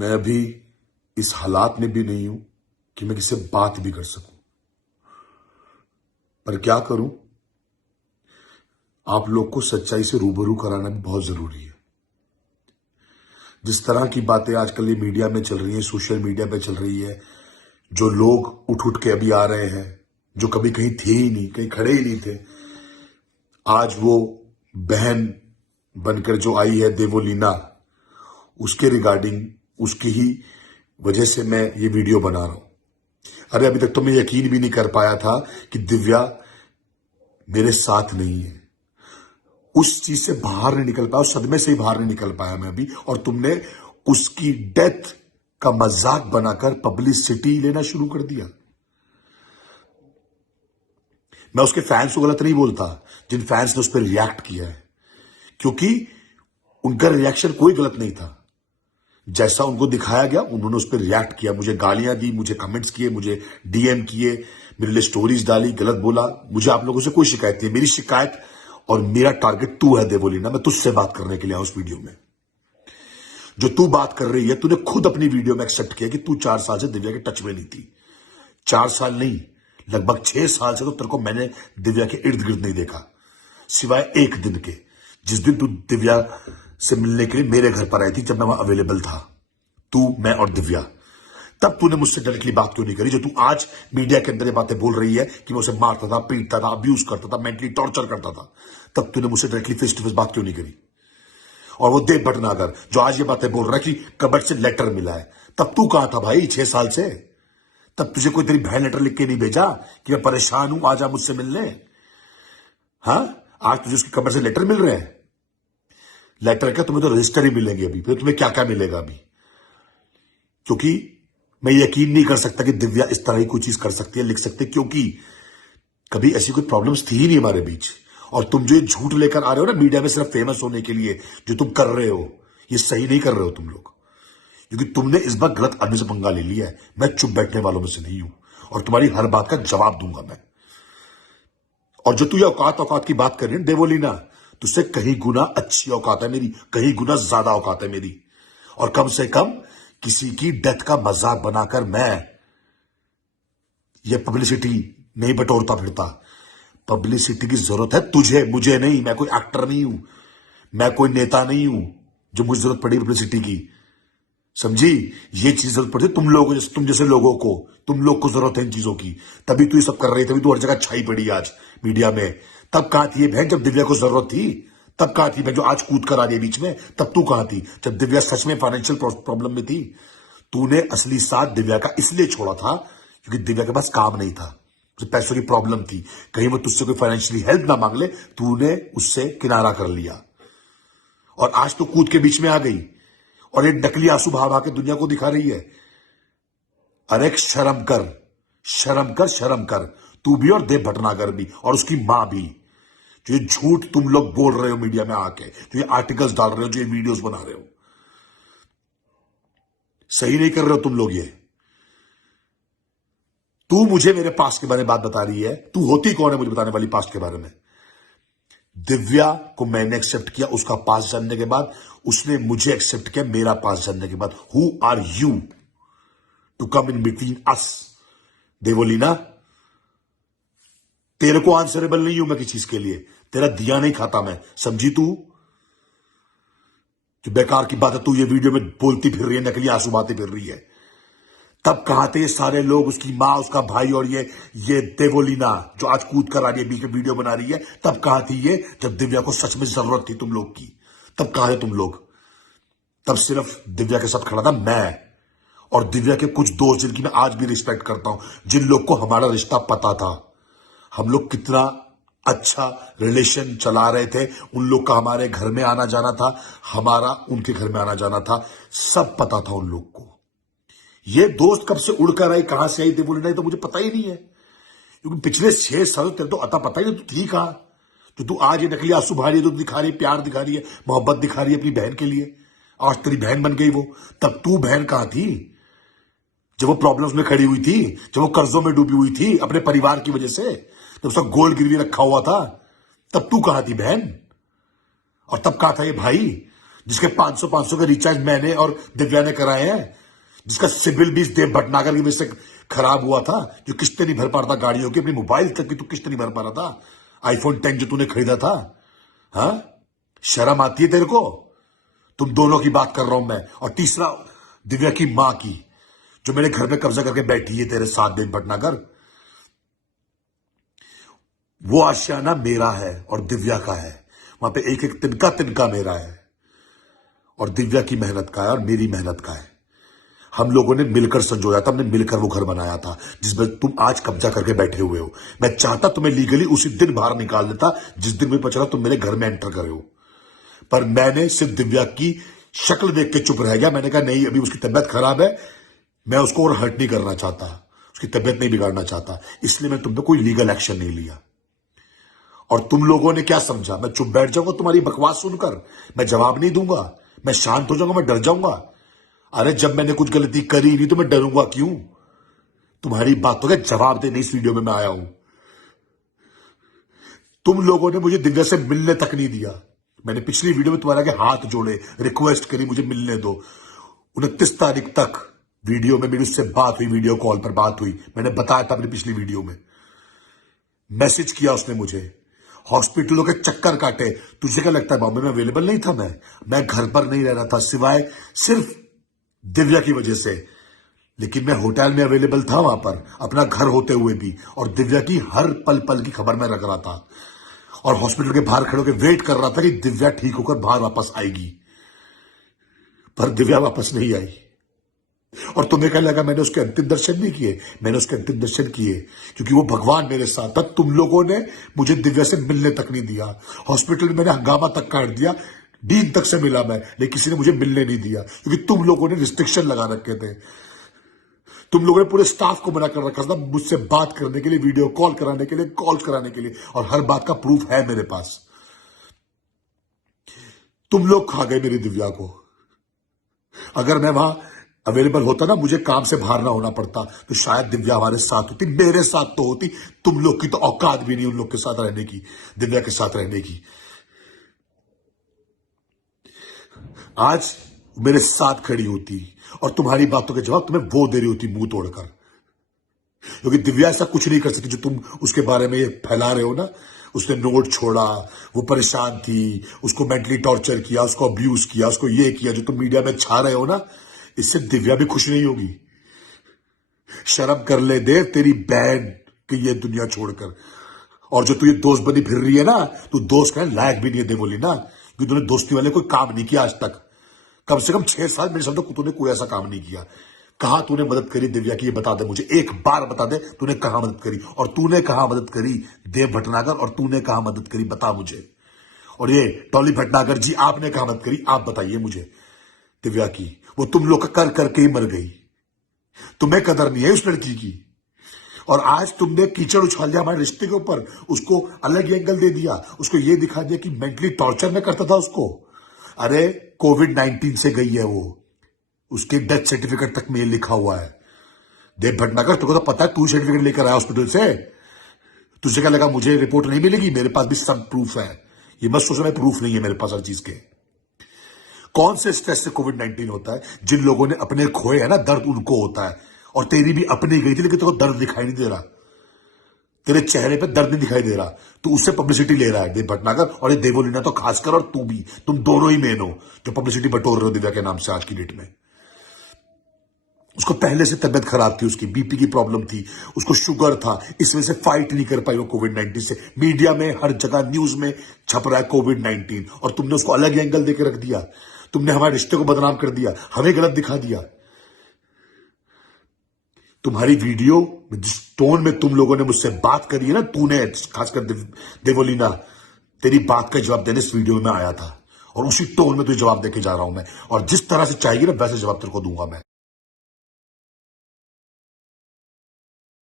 मैं अभी इस हालात में भी नहीं हूं कि मैं किसी से बात भी कर सकूं, पर क्या करूं, आप लोग को सच्चाई से रूबरू कराना भी बहुत जरूरी है। जिस तरह की बातें आजकल ये मीडिया में चल रही है, सोशल मीडिया पे चल रही है, जो लोग उठ उठ के अभी आ रहे हैं, जो कभी कहीं थे ही नहीं, कहीं खड़े ही नहीं थे, आज वो बहन बनकर जो आई है देवोलीना, उसके रिगार्डिंग, उसकी ही वजह से मैं ये वीडियो बना रहा हूं। अरे अभी तक तो मैं यकीन भी नहीं कर पाया था कि दिव्या मेरे साथ नहीं है। उस चीज से बाहर नहीं निकल पाया, उस सदमे से ही बाहर नहीं निकल पाया मैं अभी, और तुमने उसकी डेथ का मजाक बनाकर पब्लिसिटी लेना शुरू कर दिया। मैं उसके फैंस को गलत नहीं बोलता, जिन फैंस ने उस पर रिएक्ट किया है, क्योंकि उनका रिएक्शन कोई गलत नहीं था। जैसा उनको दिखाया गया उन्होंने उस पर रिएक्ट किया, मुझे गालियां दी, मुझे कमेंट्स किए, मुझे डीएम किए, मेरे लिए स्टोरीज डाली, गलत बोला। मुझे आप लोगों से कोई शिकायत नहीं है। मेरी शिकायत और मेरा टारगेट तू है देवोलीना। मैं तुझसे बात करने के लिए आया उस वीडियो में। जो तू बात कर रही है, तूने खुद अपनी वीडियो में एक्सेप्ट किया कि तू 4 साल से दिव्या के टच में नहीं थी। 4 साल नहीं, लगभग 6 साल से तो तेरे को मैंने दिव्या के इर्द गिर्द नहीं देखा, सिवाय एक दिन के, जिस दिन तू दिव्या से मिलने के लिए मेरे घर पर आई थी, जब मैं वहां अवेलेबल था, तू, मैं और दिव्या। तब तूने मुझसे डायरेक्टली बात क्यों नहीं करी? जो तू आज मीडिया के अंदर ये बातें बोल रही है कि मैं उसे मारता था, पीटता था, अब्यूज करता था, मेंटली टॉर्चर करता था, तब तूने मुझसे डायरेक्टली फेस टू फेस बात क्यों नहीं करी? और वो देव भटनागर जो आज ये बातें बोल रहा है कि कबट से लेटर मिला है, तब तू कहां था भाई 6 साल से? तब तुझे कोई तेरी बहन लेटर लिख के नहीं भेजा कि मैं परेशान हूं, आजा मुझसे मिलने? हाँ, आज तुझे उसकी कबर से लेटर मिल रहे हैं। लेटर क्या, तुम्हें तो रजिस्टर ही मिलेंगे अभी, फिर तुम्हें क्या क्या मिलेगा अभी? क्योंकि मैं यकीन नहीं कर सकता कि दिव्या इस तरह की कोई चीज कर सकती है, लिख सकती है, क्योंकि कभी ऐसी कोई प्रॉब्लम्स थी ही नहीं हमारे बीच। और तुम जो ये झूठ लेकर आ रहे हो ना मीडिया में सिर्फ फेमस होने के लिए, जो तुम कर रहे हो, ये सही नहीं कर रहे हो तुम लोग, क्योंकि तुमने इस बार गलत आदमी से पंगा ले लिया है। मैं चुप बैठने वालों में से नहीं हूं, और तुम्हारी हर बात का जवाब दूंगा मैं। और जो तू ये औकात औकात की बात कर रही है देवोलीना, तुझसे कहीं गुना अच्छी औकात है मेरी, कहीं गुना ज्यादा औकात है मेरी। और कम से कम किसी की डेथ का मजाक बनाकर मैं ये पब्लिसिटी नहीं बटोरता फिरता। पब्लिसिटी की जरूरत है तुझे, मुझे नहीं। मैं कोई एक्टर नहीं हूं, मैं कोई नेता नहीं हूं जो मुझे जरूरत पड़ी पब्लिसिटी की, समझी? ये चीज जरूरत पड़ती है तुम लोगों, जैसे तुम जैसे लोगों को, तुम लोग को जरूरत है इन चीजों की। तभी तू ये सब कर रही, तभी तू हर जगह छाई पड़ी आज मीडिया में। तब कहां थी ये बहन जब दिव्या को जरूरत थी? तब कहां थी बहन जो आज कूद कर आ रही है बीच में? तब तू कहां थी जब दिव्या सच में फाइनेंशियल प्रॉब्लम में थी? तूने असली साथ दिव्या का इसलिए छोड़ा था क्योंकि दिव्या के पास काम नहीं था, उसे पैसों की प्रॉब्लम थी, कहीं वो तुझसे कोई फाइनेंशियली हेल्प ना मांग ले, तूने उससे किनारा कर लिया। और आज तो कूद के बीच में आ गई और एक नकली आंसू बहा के दुनिया को दिखा रही है। अरे शर्म कर, शर्म कर, शर्म कर, तू भी और देव भटनागर भी और उसकी मां भी। जो ये झूठ तुम लोग बोल रहे हो मीडिया में आके, जो ये आर्टिकल्स डाल रहे हो, जो ये वीडियोस बना रहे हो, सही नहीं कर रहे हो तुम लोग ये। तू मुझे मेरे पास्ट के बारे में बात बता रही है, तू होती कौन है मुझे बताने वाली पास्ट के बारे में? दिव्या को मैंने एक्सेप्ट किया उसका पास्ट जानने के बाद, उसने मुझे एक्सेप्ट किया मेरा पास्ट जानने के बाद। Who are you to come in between us? Devoleena, तेरे को आंसरेबल नहीं हूं मैं किसी चीज के लिए, तेरा दिया नहीं खाता मैं, समझी तू? जो बेकार की बात है तू ये वीडियो में बोलती फिर रही है, नकली आंसू बातें फिर रही है। तब कहां थे सारे लोग, उसकी मां, उसका भाई, और ये देवोलीना जो आज कूद कर आ रही है, बीच में वीडियो बना रही है? तब कहां थी ये जब दिव्या को सच में जरूरत थी तुम लोग की? तब कहां थे तुम लोग? तब सिर्फ दिव्या के साथ खड़ा था मैं और दिव्या के कुछ दोस्त, जिनकी मैं आज भी रिस्पेक्ट करता हूं, जिन लोग को हमारा रिश्ता पता था, हम लोग कितना अच्छा रिलेशन चला रहे थे, उन लोग का हमारे घर में आना जाना था, हमारा उनके घर में आना जाना था, सब पता था उन लोग को। ये दोस्त कब से उड़कर आई, कहां से आई देवोलीना, तो मुझे पता ही नहीं है, क्योंकि पिछले 6 साल तेरे तो अता पता ही नहीं तू थी कहां। तो तू आज ये नकली आंसू बहा रही है, तो दिखा रही है, प्यार दिखा रही है, मोहब्बत दिखा रही है अपनी बहन के लिए। आज तेरी बहन बन गई वो, तब तू बहन कहां थी जब वो प्रॉब्लम्स में खड़ी हुई थी, जब वो कर्जों में डूबी हुई थी अपने परिवार की वजह से, जब उसका गोल्ड गिरवी रखा हुआ था? तब तू कहां थी बहन? और तब कहां था ये भाई जिसके 500 के रिचार्ज मैंने और दिव्या ने कराए हैं, जिसका सिबिल भी देव भटनागर की वजह से खराब हुआ था, जो किस्तें नहीं भर पा रहा था गाड़ियों की, अपनी मोबाइल तक की तू किस्त नहीं भर पा रहा था, आईफोन 10 जो तूने खरीदा था। हाँ, शर्म आती है तेरे को? तुम दोनों की बात कर रहा हूं मैं। और तीसरा, दिव्या की मां की, जो मेरे घर में कब्जा करके बैठी है तेरे साथ देव भटनागर। वो आशियाना मेरा है और दिव्या का है, वहां पे एक एक तिनका तिनका मेरा है, और दिव्या की मेहनत का है और मेरी मेहनत का है। हम लोगों ने मिलकर संजोया था, हमने मिलकर वो घर बनाया था जिसमें तुम आज कब्जा करके बैठे हुए हो। मैं चाहता तुम्हें लीगली उसी दिन बाहर निकाल देता जिस दिन मुझे पता चला तुम मेरे घर में एंटर करे हो, पर मैंने सिर्फ दिव्या की शक्ल देख के चुप रह गया। मैंने कहा नहीं, अभी उसकी तबीयत खराब है, मैं उसको और हर्ट नहीं करना चाहता, उसकी तबीयत नहीं बिगाड़ना चाहता, इसलिए मैं तुम पे कोई लीगल एक्शन नहीं लिया। और तुम लोगों ने क्या समझा, मैं चुप बैठ जाऊंगा तुम्हारी बकवास सुनकर? मैं जवाब नहीं दूंगा, मैं शांत हो जाऊंगा, मैं डर जाऊंगा? अरे जब मैंने कुछ गलती करी नहीं तो मैं डरूंगा क्यों? तुम्हारी बातों का जवाब देने इस वीडियो में मैं आया हूं। तुम लोगों ने मुझे दिव्या से मिलने तक नहीं दिया। मैंने पिछली वीडियो में तुम्हारे आगे हाथ जोड़े, रिक्वेस्ट करी मुझे मिलने दो। 29 तारीख तक वीडियो में मेरी उससे बात हुई, वीडियो कॉल पर बात हुई, मैंने बताया था अपनी पिछली वीडियो में। मैसेज किया उसने मुझे, हॉस्पिटलों के चक्कर काटे। तुझे क्या लगता है बॉम्बे में अवेलेबल नहीं था? मैं घर पर नहीं रह रहा था, सिवाय सिर्फ दिव्या की वजह से, लेकिन मैं होटल में अवेलेबल था वहां पर, अपना घर होते हुए भी, और दिव्या की हर पल पल की खबर मैं रख रहा था, और हॉस्पिटल के बाहर खड़े होकर वेट कर रहा था कि दिव्या ठीक होकर बाहर वापस आएगी, पर दिव्या वापस नहीं आई। और तुम्हें क्या लगा मैंने उसके अंतिम दर्शन नहीं किए? मैंने उसके अंतिम दर्शन किए क्योंकि वो भगवान मेरे साथ था। तुम लोगों ने मुझे दिव्या से मिलने तक नहीं दिया, हॉस्पिटल में मैंने हंगामा तक काट दिया, डीन तक से मिला मैं, लेकिन किसी ने मुझे मिलने नहीं दिया क्योंकि तुम लोगों ने रिस्ट्रिक्शन लगा रखे थे। तुम लोगों ने पूरे स्टाफ को मना कर रखा था मुझसे बात करने के लिए, वीडियो कॉल कराने के लिए, कॉल कराने के लिए, और हर बात का प्रूफ है मेरे पास। तुम लोग खा गए मेरी दिव्या को। अगर मैं वहां अवेलेबल होता ना, मुझे काम से बाहर ना होना पड़ता, तो शायद दिव्या हमारे साथ होती, मेरे साथ तो होती। तुम लोग की तो औकात भी नहीं उन लोग के साथ रहने की, दिव्या के साथ रहने की। आज मेरे साथ खड़ी होती और तुम्हारी बातों के जवाब तुम्हें वो दे रही होती मुंह तोड़कर, क्योंकि दिव्या ऐसा कुछ नहीं कर सकती जो तुम उसके बारे में ये फैला रहे हो ना। उसने नोट छोड़ा, वो परेशान थी, उसको मेंटली टॉर्चर किया, उसको अब्यूज किया, उसको ये किया जो तुम मीडिया में छा रहे हो ना, इससे दिव्या भी खुश नहीं होगी। शर्म कर ले देव, तेरी बहन की ये दुनिया छोड़कर। और जो तू ये दोस्त बनी फिर रही है ना, तू दोस्त का लायक भी नहीं है देवोली ना, क्योंकि तूने दोस्ती वाले कोई काम नहीं किया आज तक। कम से कम 6 साल मेरे साथ तूने कोई ऐसा काम नहीं किया। कहां तूने मदद करी दिव्या की, ये बता दे मुझे, एक बार बता दे तूने कहां मदद करी, और तूने कहां मदद करी देव भटनागर, और तूने कहां मदद करी बता मुझे। और ये टॉली भटनागर जी, आपने कहां मदद करी, आप बताइए मुझे। दिव्या की वो तुम लोग कर करके ही मर गई, तुम्हें कदर नहीं है उस लड़की की। और आज तुमने कीचड़ उछाल दिया हमारे रिश्ते के ऊपर, उसको अलग एंगल दे दिया, उसको ये दिखा दिया कि मेंटली टॉर्चर में करता था उसको। अरे कोविड-19 से गई है वो, उसके डेथ सर्टिफिकेट तक में ये लिखा हुआ है। देव भटनागर, तुमको तो पता है, तू सर्टिफिकेट लेकर आया हॉस्पिटल से। तुझे क्या लगा मुझे रिपोर्ट नहीं मिलेगी? मेरे पास भी सब प्रूफ है, ये मत सोचना प्रूफ नहीं है मेरे पास हर चीज के। कौन से स्ट्रेस से कोविड-19 होता है? जिन लोगों ने अपने खोए है ना, दर्द उनको होता है। और तेरी भी अपनी गई थी, लेकिन तेरे को दर्द दिखाई नहीं दे रहा, तेरे चेहरे पे दर्द नहीं दिखाई दे रहा, तू उससे पब्लिसिटी ले रहा है देव भटनागर। और ये देवोलीना तो खासकर, और तू भी, तुम दोनों ही मेन हो जो पब्लिसिटी बटोर रहे हो दिव्या के नाम से आज की डेट में। उसको पहले से तबियत खराब थी, उसकी बीपी की प्रॉब्लम थी, उसको शुगर था, इस वजह से फाइट नहीं कर पाई वो कोविड-19 से। मीडिया में हर जगह न्यूज में छप रहा है कोविड-19, और तुमने उसको अलग एंगल देकर रख दिया। तुमने हमारे रिश्ते को बदनाम कर दिया, हमें गलत दिखा दिया। तुम्हारी वीडियो जिस टोन में तुम लोगों ने मुझसे बात करी है ना, तूने खासकर देवोलीना, तेरी बात का जवाब देने इस वीडियो में आया था, और उसी टोन में तुझे जवाब देके जा रहा हूं मैं, और जिस तरह से चाहिए ना वैसे जवाब तेरे को दूंगा मैं।